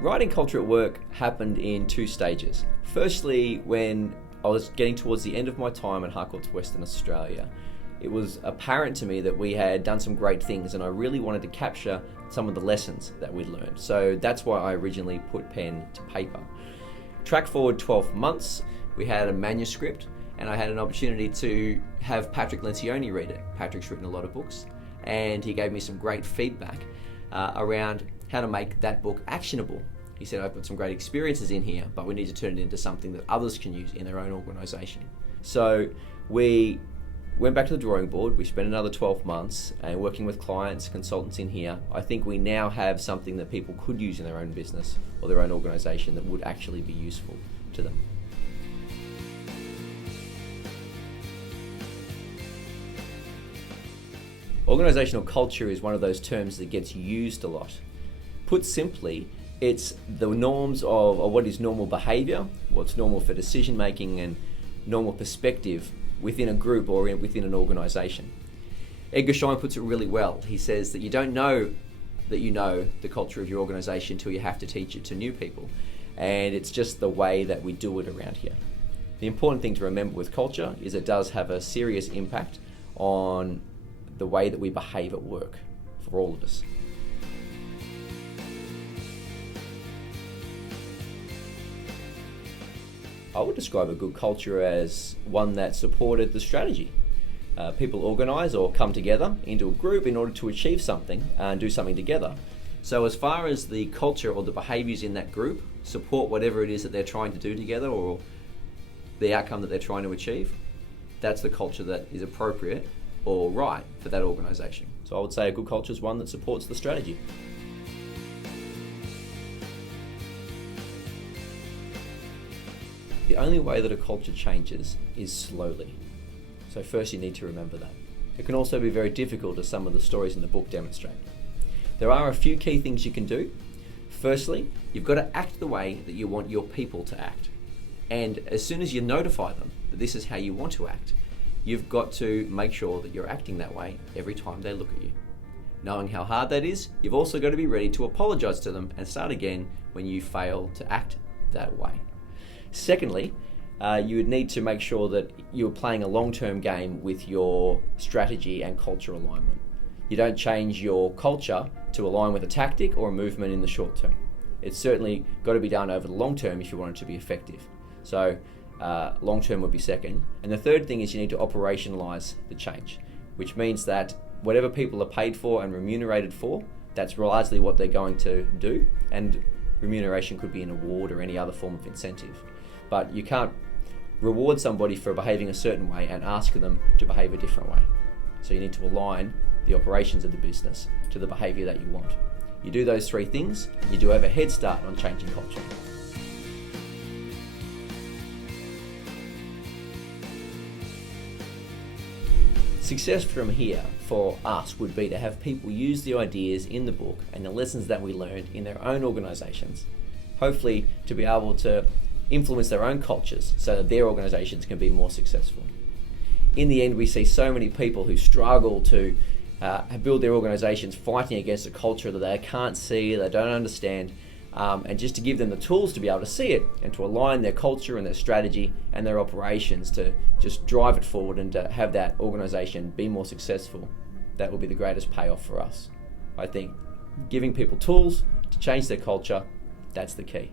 Writing culture at work happened in two stages. Firstly, when I was getting towards the end of my time at Harcourts Western Australia, it was apparent to me that we had done some great things and I really wanted to capture some of the lessons that we'd learned. So that's why I originally put pen to paper. Track forward 12 months, we had a manuscript and I had an opportunity to have Patrick Lencioni read it. Patrick's written a lot of books and he gave me some great feedback around how to make that book actionable. He said, I've got some great experiences in here, but we need to turn it into something that others can use in their own organisation. So we went back to the drawing board. We spent another 12 months and working with clients, consultants in here. I think we now have something that people could use in their own business or their own organisation that would actually be useful to them. Organisational culture is one of those terms that gets used a lot. Put simply, it's the norms of what is normal behaviour, what's normal for decision making and normal perspective within a group or within an organisation. Edgar Schein puts it really well. He says that you don't know that you know the culture of your organisation until you have to teach it to new people. And it's just the way that we do it around here. The important thing to remember with culture is it does have a serious impact on the way that we behave at work for all of us. I would describe a good culture as one that supported the strategy. People organise or come together into a group in order to achieve something and do something together. So as far as the culture or the behaviours in that group support whatever it is that they're trying to do together or the outcome that they're trying to achieve, that's the culture that is appropriate or right for that organisation. So I would say a good culture is one that supports the strategy. The only way that a culture changes is slowly. So first you need to remember that. It can also be very difficult, as some of the stories in the book demonstrate. There are a few key things you can do. Firstly, you've got to act the way that you want your people to act. And as soon as you notify them that this is how you want to act, you've got to make sure that you're acting that way every time they look at you. Knowing how hard that is, you've also got to be ready to apologise to them and start again when you fail to act that way. Secondly, you would need to make sure that you're playing a long-term game with your strategy and culture alignment. You don't change your culture to align with a tactic or a movement in the short term. It's certainly got to be done over the long term if you want it to be effective. So long term would be second. And the third thing is you need to operationalise the change, which means that whatever people are paid for and remunerated for, that's largely what they're going to do. And remuneration could be an award or any other form of incentive. But you can't reward somebody for behaving a certain way and ask them to behave a different way. So you need to align the operations of the business to the behaviour that you want. You do those three things, you do have a head start on changing culture. Success from here for us would be to have people use the ideas in the book and the lessons that we learned in their own organisations, hopefully to be able to influence their own cultures so that their organisations can be more successful. In the end, we see so many people who struggle to build their organisations fighting against a culture that they can't see, they don't understand, and just to give them the tools to be able to see it and to align their culture and their strategy and their operations to just drive it forward and to have that organisation be more successful, that will be the greatest payoff for us. I think giving people tools to change their culture, that's the key.